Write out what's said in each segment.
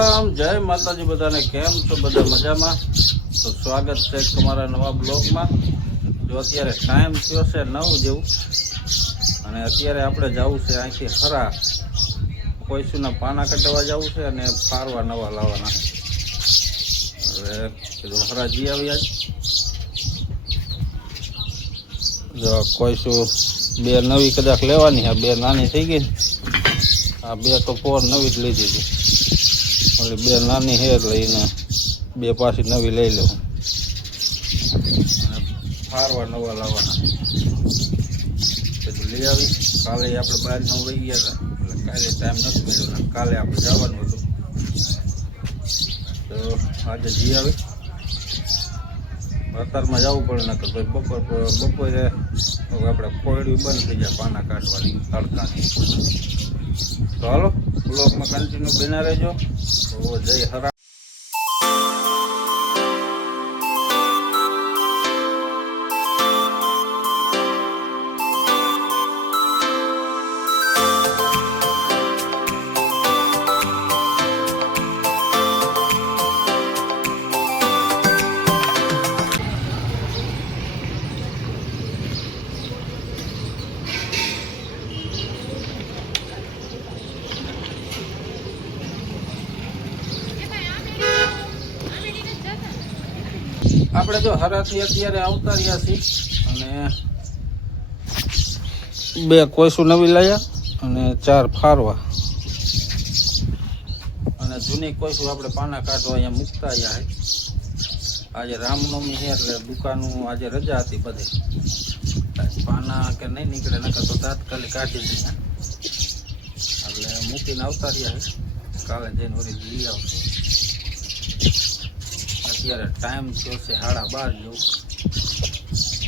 રામ જય માતાજી બધાને કેમ છો બધા મજામાં તો સ્વાગત છે તમારા નવા બ્લોગમાં જો અત્યારે ટાઈમ થયો છે 9 જેવું અને અત્યારે આપણે જવું છે અહીંથી હરા કોઈસુના પાના કઢાવવા જવું છે અને ફારવા નવા લાવવાના હવે કીધું હરા જી આવી આજ જો કોઈસુ બે નવી કદાચ લેવાની આ બે નાની થઈ ગઈ આ બે તો પોર નવી જ લીધી હતી ઓલી બે નાની હે એટલે એને બે પાછી નવી લઈ લઉં ફારવા નવા લાવવાના બધું લઈ આવી કાલે આપણે બહાર ન વહી ગયા હતા એટલે કાલે ટાઈમ નથી મળ્યો ને કાલે આપણે જવાનું હતું તો આજે જી આવી અત્યારમાં જવું પડે ને તો ભાઈ બપોરે આપણે કોયડી બંધ થઈ જાય પાના કાઢવાની તડકાની તો હાલો બ્લોગમાં કન્ટિન્યુ બના રહેજો તો જય હરા આપણે જો હરાથી અત્યારે આવતા રહ્યા છીએ અને બે કોઈસુ નવી લાયા અને 4 ફારવા અને જૂની કોઈસુ આપણે પાના કાઢવા અહીંયા મૂકતા આવ્યા છે આજે રામનવમી છે એટલે દુકાનું આજે રજા હતી બધે પાના કે નહીં નીકળે નકર તો તાત્કાલિક કાઢી દીધા એટલે મૂકીને આવતા રહ્યા છે કાલે જઈને વળી લઈ આવશે અત્યારે ટાઈમ થયો છે 12:30 જેવું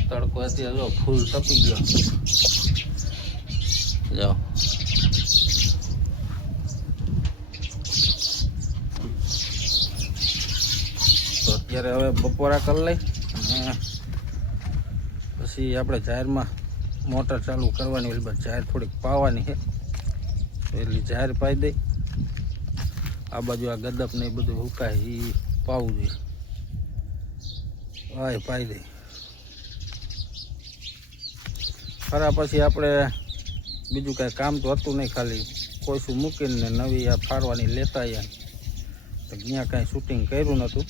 તડકો અત્યારે જો ફૂલ તપી ગયો જાઓ તો અત્યારે હવે બપોરા કરી લઈ અને પછી આપણે જાહેરમાં મોટર ચાલુ કરવાની ઓલી બાદ જાહેર થોડીક પાવાની છે એટલી જાહેર પાઈ દઈ આ બાજુ આ ગદપ ને એ બધું હુકાય એ પાવું જોઈએ હા પાઈ દઈ ખરા પછી આપણે બીજું કાંઈ કામ તો હતું નહીં ખાલી કોઈશું મૂકીને નવી આ ફારવાની લેતા આવ્યા તો ત્યાં કાંઈ શૂટિંગ કર્યું નહોતું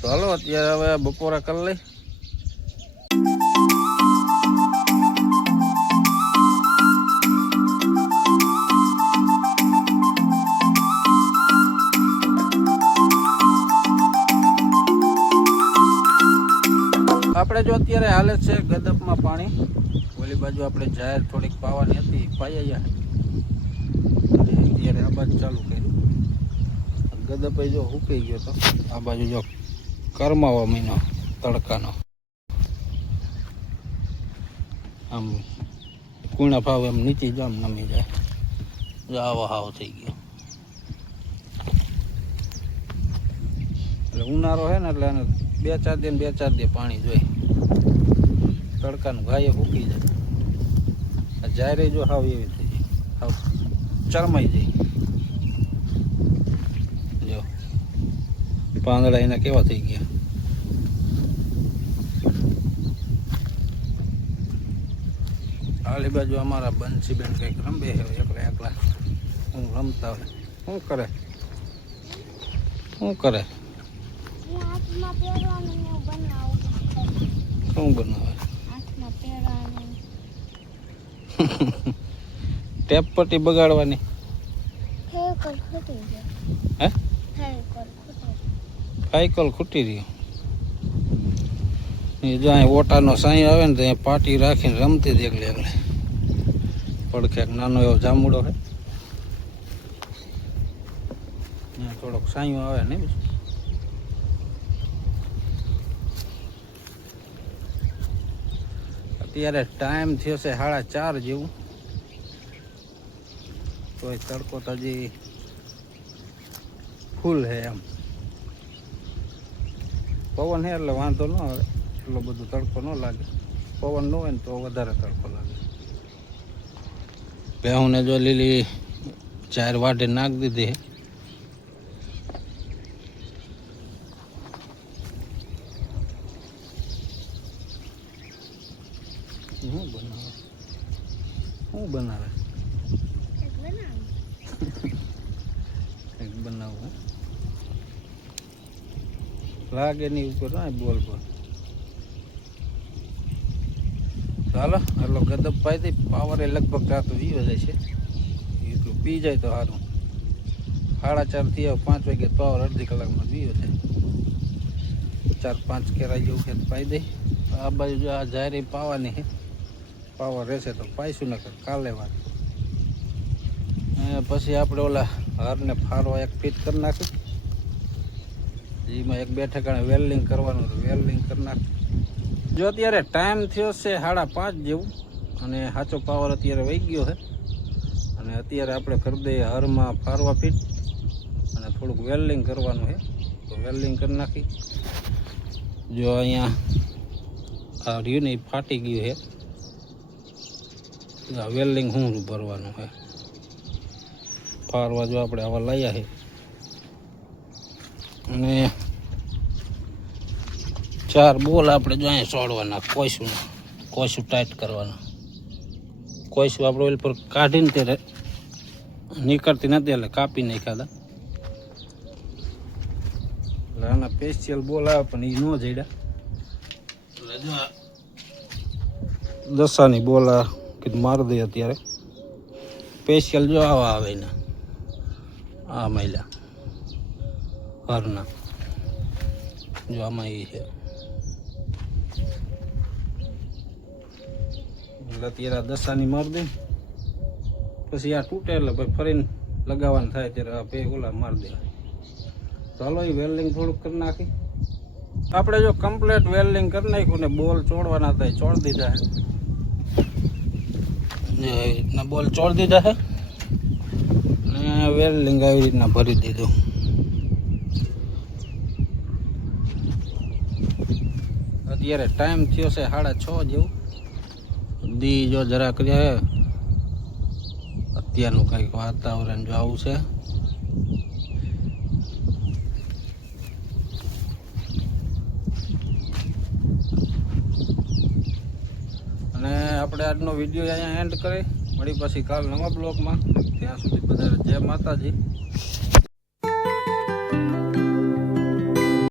તો હાલો અત્યારે હવે બપોરા કરી લઈ આપણે જો અત્યારે હાલે છે ગદપમાં પાણી ઓલી બાજુ આપણે જાહેર થોડીક પાવાની હતી પાઈ આવ્યા અત્યારે આ બાજુ ચાલુ કર્યું ગદપ જો હુકાઈ ગયો તો આ બાજુ જો કરમાવા મહિનો તડકાનો આમ કુણા ભાવ એમ નીચે જો આમ નમી જાય જો આવો હાવ થઈ ગયો એટલે ઉનાળો છે ને એટલે 2-4 દી પાણી જોઈએ તડકાનું ગાય ફૂકી જાય જાયરે જો હાવ એવી થઈ જાય હાવ ચરમાઈ જાય જો પાંદડા એના કેવા થઈ ગયા આલી બાજુ અમારા બંસીબેન કંઈક રમે છે એકલા હું રમતા હોય શું કરે શું બનાવે ટેપ પટ્ટી બગાડવાની હે સાયકલ ખૂટી રહ્યો એ જ્યાં ઓટાનો સાંઈ આવે ને ત્યાં પાટી રાખીને રમતી જ એકલે પડખે નાનો એવો જામુડો છે ત્યાં થોડોક સાંયો આવે ને બીજું અત્યારે ટાઈમ થયો છે 4:30 જેવું તો તડકો તો હજી ફૂલ છે એમ પવન છે એટલે વાંધો ન આવે એટલો બધો તડકો ન લાગે પવન ન હોય ને તો વધારે તડકો લાગે ભેહુંને જો લીલી 4 વાટે નાખી દીધી શું બનાવે બનાવું લાગે નહીં ઉપર બોલ પર ચાલો આટલો ગદબ પાઈ દઈ પાવર એ લગભગ રાતો વીયો જાય છે એટલું પી જાય તો સારું 4:30 થી 5 વાગે પાવર અડધી કલાકમાં વીયો જાય 4-5 કેરા જેવું ખેત પાઈ દઈ આ બાજુ જો આ જારી પાવાની છે પાવર રહેશે તો પાઈશું નકર કાલે વાત પછી આપણે ઓલા હારને ફારવા એક ફિટ કરી નાખ્યું એમાં 1-2 ઠેકાણે વેલ્ડિંગ કરવાનું તો વેલ્ડિંગ કરી નાખ્યું જો અત્યારે ટાઈમ થયો છે 5:30 જેવું અને સાચો પાવર અત્યારે વહી ગયો છે અને અત્યારે આપણે કરી દઈએ હરમાં ફારવા ફિટ અને થોડુંક વેલ્ડિંગ કરવાનું છે તો વેલ્ડિંગ કરી નાખી જો અહીંયા આ રહ્યું ને ફાટી ગયું છે વેલ્ડિંગ હું ભરવાનું છે ફારવા જો આપણે આવા લાયા છે અને 4 બોલ આપણે જો અહીંયા છોડવાના કોઈશું ટાઈટ કરવાના કોઈશું આપણે ઓલ પર કાઢીને ત્યારે નીકળતી નથી એટલે કાપી નાખ્યા એટલે આના સ્પેશિયલ બોલ આવે પણ એ ન જડ્યા એટલે જો દસાની બોલ કીધું મારી દે અત્યારે સ્પેશિયલ જો આવા આવે ને આ મહિલા હરના જો આમાં એ છે એટલે અત્યારે દસાની મારી દે પછી આ તૂટે એટલે ભાઈ ફરીને લગાવવાનું થાય ત્યારે આ બે ઓલા મારી દે ચાલો એ વેલ્ડિંગ થોડુંક કરી નાખી આપણે જો કમ્પ્લીટ વેલ્ડિંગ કરી નાખ્યું ને બોલ ચોડવાના થાય ચોડ દીધા છે આવી રીતના બોલ ચોડ દીધા છે ને વેલ્ડિંગ આવી રીતના ભરી દીધું અત્યારે ટાઈમ થયો છે 6:30 જેવું દી જો જરા કર્યા અત્યારનું કંઈક વાતાવરણ જો આવું છે અને આપણે આજનો વિડીયો અહીંયા એન્ડ કરી મળી પછી કાલ નવા બ્લોગમાં ત્યાં સુધી બધા જય માતાજી.